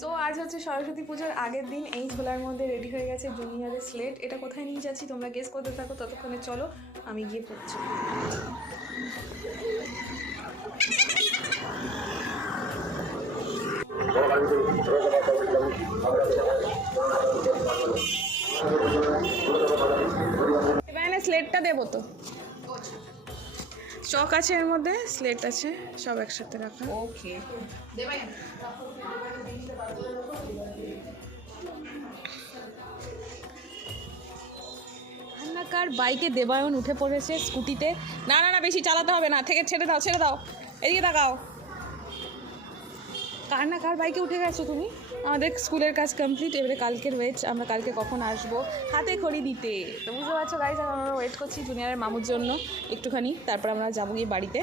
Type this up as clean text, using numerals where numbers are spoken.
So আজ হচ্ছে সরস্বতী পুজোর আগের দিন। এই ঝোলার মধ্যে রেডি হয়ে গেছে জুনিয়রের স্লেট। এটা কোথায় নিয়ে যাচ্ছি তোমরা গেস করতে থাকো, ততক্ষণে চলো আমি গিয়ে পড়ছি। এবার স্লেটটা দেবো তো, চক আছে এর মধ্যে, স্লেট আছে, সব একসাথে রাখা। ওকে কার বাইকে দেবায়ন উঠে পড়েছে স্কুটিতে। না না না, বেশি চালাতে হবে না, থেকে ছেড়ে দাও ছেড়ে দাও, এদিকে তাকাও। কার বাইকে উঠে গেছো তুমি? আমাদের স্কুলের কাজ কমপ্লিট, এবারে কালকের ওয়েট, আমরা কালকে কখন আসবো হাতে খড়ি দিতে। তো বুঝতে পারছো গাইজ, আমরা ওয়েট করছি জুনিয়রের মামুর জন্য একটুখানি, তারপর আমরা যাবো গিয়ে বাড়িতে।